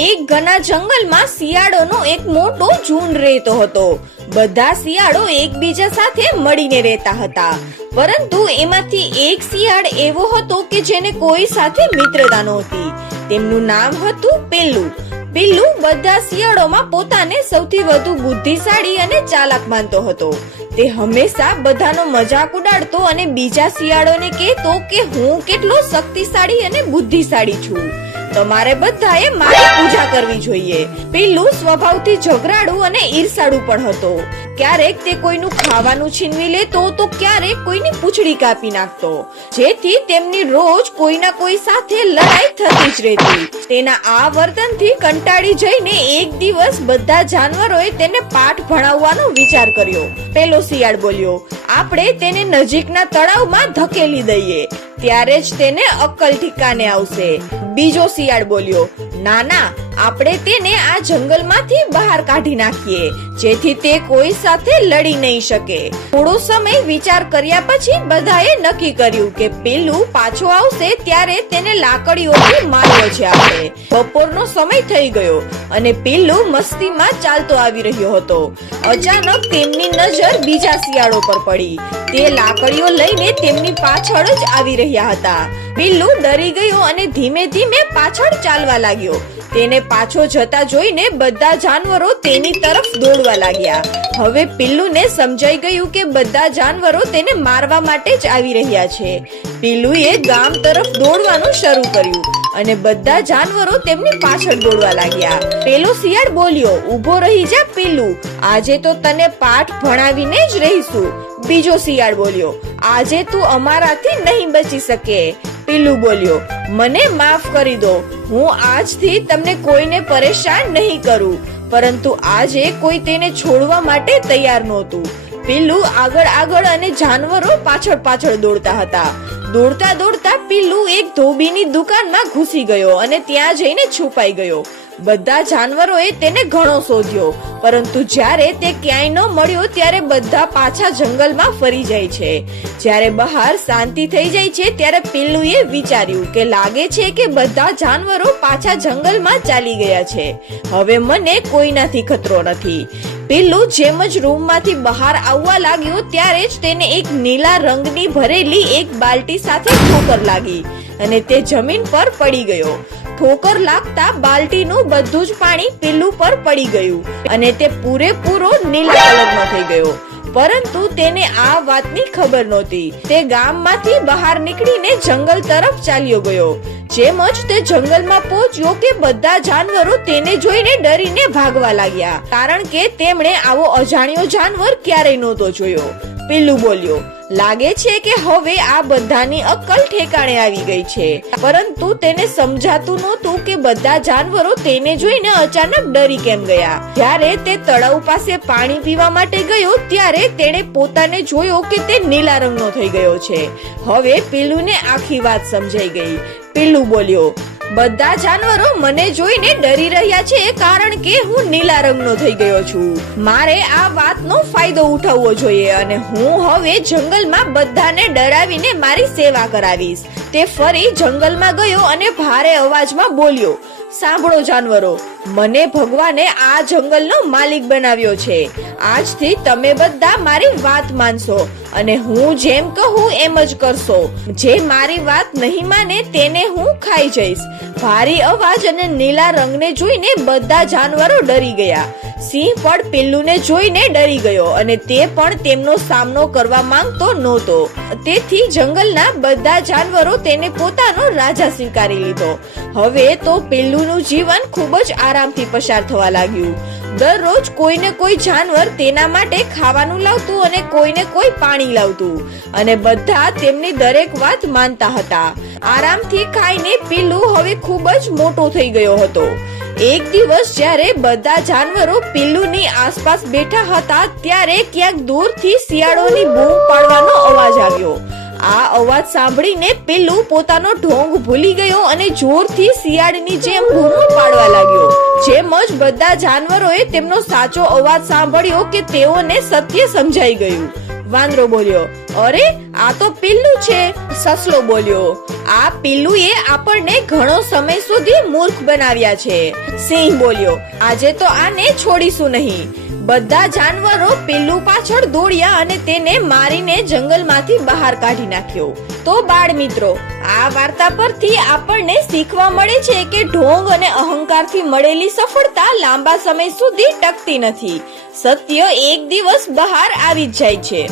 એક ઘના જંગલમાં શિયાળોનો એક મોટો ઝુંડ રહેતો હતો. બધા શિયાળો એકબીજા સાથે મળીને રહેતા હતા, પરંતુ એમાંથી એક શિયાળ એવો હતો કે જેને કોઈ સાથે મિત્રતા નહોતી. તેમનું નામ હતું પિલ્લુ. પિલ્લુ બધા શિયાળોમાં પોતાને સૌથી વધુ બુદ્ધિશાળી અને ચાલાક માનતો હતો. તે હંમેશા બધાનો મજાક ઉડાડતો અને બીજા શિયાળોને કહેતો કે હું કેટલો શક્તિશાળી અને બુદ્ધિશાળી છું. તમારે બધાએ મારી પૂજા કરવી જોઈએ. પિલ્લુ સ્વભાવથી ઝઘડાળુ અને ઈર્ષાળુ પણ હતો. ક્યારેક તે કોઈનું ખાવાનું છીનવી લેતો તો ક્યારેક કોઈની પૂંછડી કાપી નાખતો, જેથી તેમની રોજ કોઈના કોઈ સાથે લડાઈ થતી જ રહેતી. તેના આ વર્તનથી કંટાળી જઈને એક દિવસ બધા જાનવરોએ તેને પાઠ ભણાવવાનો વિચાર કર્યો. પેલો શિયાળ બોલ્યો, આપણે તેને નજીકના તળાવમાં ધકેલી દઈએ, ત્યારે જ તેને અક્કલ ઠિકાને આવશે. બીજો શિયાળ બોલ્યો, ના ના, આપણે તેને આ જંગલમાંથી બહાર કાઢી નાખીએ, જેથી તે કોઈ સાથે લડી નહીં શકે. થોડો સમય વિચાર કર્યા પછી બધાએ નક્કી કર્યું કે પિલ્લુ પાછો આવશે ત્યારે તેને લાકડીઓથી મારવો છે આપણે. બપોરનો સમય થઈ ગયો અને પિલ્લુ મસ્તીમાં ચાલતો આવી રહ્યો હતો. અચાનક તેમની નજર બીજા શિયાળો પર પડી. તે લાકડીઓ લઈને તેમની પાછળ જ આવી રહ્યા હતા. પિલ્લુ ડરી ગયો અને ધીમે ધીમે પાછળ ચાલવા લાગ્યો. તેને પાછો જતા જોઈને બધા જાનવરો તેની તરફ દોડવા લાગ્યા. હવે પિલ્લુને સમજાઈ ગયું કે બધા જાનવરો તેને મારવા માટે જ આવી રહ્યા છે. પિલ્લુએ ગામ તરફ દોડવાનું શરૂ કર્યું અને બધા જાનવરો તેમની પાછળ દોડવા લાગ્યા. પેલો શિયાળ બોલ્યો, ઊભો રહી જા પિલ્લુ, આજે તો તને પાઠ ભણાવીને જ રહીશું. બીજો શિયાળ બોલ્યો, આજે તું અમારાથી નહીં બચી શકે. પિલ્લુ બોલ્યો, મને માફ કરી દો, હું આજથી તમને કોઈને પરેશાન નહીં કરું. પરંતુ આજે કોઈ તેને છોડવા માટે તૈયાર નહોતું. પિલ્લુ આગળ આગળ અને જાનવરો પાછળ પાછળ દોડતા હતા. દોડતા દોડતા પિલ્લુ એક ધોબીની દુકાનમાં ઘૂસી ગયો અને ત્યાં જઈને છુપાઈ ગયો. બધા જાનવરોએ તેને ઘણો શોધ્યો, પરંતુ જ્યારે તે ક્યાંય ન મળ્યો ત્યારે બધા પાછા જંગલમાં ફરી જાય છે. જ્યારે બહાર શાંતિ થઈ જાય છે ત્યારે પિલ્લુએ વિચાર્યું કે લાગે છે કે બધા જાનવરો પાછા જંગલમાં ચાલી ગયા છે. હવે મને કોઈનાથી ખતરો નથી. પિલ્લુ જેમ જ રૂમમાંથી બહાર આવવા લાગ્યો ત્યારે જ તેને એક નીલા રંગની ભરેલી એક બાલટી સાથે ઠોકર લાગી અને તે જમીન પર પડી ગયો. ઠોકર લાગતા બાલટીનું બધું જ પાણી પિલ્લુ પર પડી ગયું અને તે પૂરેપૂરો નીલા કલરનો થઈ ગયો. પરંતુ તેને આ વાતની ખબર નહોતી. તે ગામમાંથી બહાર નીકળીને જંગલ તરફ ચાલ્યો ગયો. જેમ જ તે જંગલમાં પહોંચ્યો કે બધા જાનવરો તેને જોઈને ડરીને ભાગવા લાગ્યા, કારણ કે તેમણે આવો અજાણ્યો જાનવર ક્યારેય નહોતો જોયો. પિલ્લુ બોલ્યો, લાગે છે કે હવે આ બધાની અક્કલ ઠેકાણે આવી ગઈ છે. પરંતુ તેને સમજાતું નહોતું કે બધા જાનવરો તેને જોઈને અચાનક ડરી કેમ ગયા. જ્યારે તે તળાવ પાસે પાણી પીવા માટે ગયો ત્યારે તેણે પોતાને જોયો કે તે નીલા રંગનો થઈ ગયો છે. હવે પિલ્લુને આખી વાત સમજાઈ ગઈ. પિલ્લુ બોલ્યો, બધા જાનવરો મને જોઈને ડરી રહ્યા છે કારણ કે હું નીલા રંગનો થઈ ગયો છું. મારે આ વાતનો ફાયદો ઉઠાવવો જોઈએ અને હું હવે જંગલમાં બધાને ડરાવીને મારી સેવા કરાવીશ. તે ફરી જંગલમાં ગયો અને ભારે અવાજમાં બોલ્યો, સાંભળો જાનવરો, મને ભગવાને આ જંગલનો માલિક બનાવ્યો છે. આજથી તમે બધા મારી વાત માનશો અને હું જેમ કહું એમ જ કરશો. જે મારી વાત નહીં માને તેને હું ખાઈ જઈશ. ભારી અવાજ અને નીલા રંગને જોઈને બધા જાનવરો ડરી ગયા. સિંહ પણ પિલ્લુને જોઈને ડરી ગયો અને તે પણ તેમનો સામનો કરવા માંગતો નહોતો. તેથી જંગલના બધા જાનવરો તેને પોતાનો રાજા સ્વીકારી લીધો. હવે તો પિલ્લુનું જીવન ખૂબ જ આરામથી પસાર થવા લાગ્યું. દરરોજ કોઈને કોઈ જાનવર તેના માટે ખાવાનું લાવતું અને કોઈને કોઈ પાણી લાવતું અને બધા તેમની દરેક વાત માનતા હતા. આરામથી ખાઈને પિલ્લુ હવે ખૂબ જ મોટો થઈ ગયો હતો. એક દિવસ જ્યારે બધા જાનવરો પિલ્લુની આસપાસ બેઠા હતા ત્યારે ક્યાંક દૂરથી શિયાળોની બૂમ પાડવાનો અવાજ આવ્યો. આ અવાજ સાંભળીને પિલ્લુ પોતાનો ઢોંગ ભૂલી ગયો અને જોરથી શિયાળની જેમ બૂમો પાડવા લાગ્યો. જેમ જ બધા જાનવરોએ તેમનો સાચો અવાજ સાંભળ્યો કે તેઓને સત્ય સમજાઈ ગયું. વાંદરો બોલ્યો, અરે આ તો પિલ્લુ છે. સસલો બોલ્યો, આ પિલ્લુએ આપણને ઘણો સમય સુધી મૂર્ખ બનાવ્યા છે. સિંહ બોલ્યો, આજે તો આને છોડીશું નહીં. બધા જાનવરો પિલ્લુ પાછળ દોડ્યા અને તેને મારીને જંગલમાંથી બહાર કાઢી નાખ્યો. તો બાળ મિત્રો, આ વાર્તા પરથી આપણને શીખવા મળે છે કે ઢોંગ અને અહંકારથી મળેલી સફળતા લાંબા સમય સુધી ટકતી નથી. સત્ય એક દિવસ બહાર આવી જ જાય છે.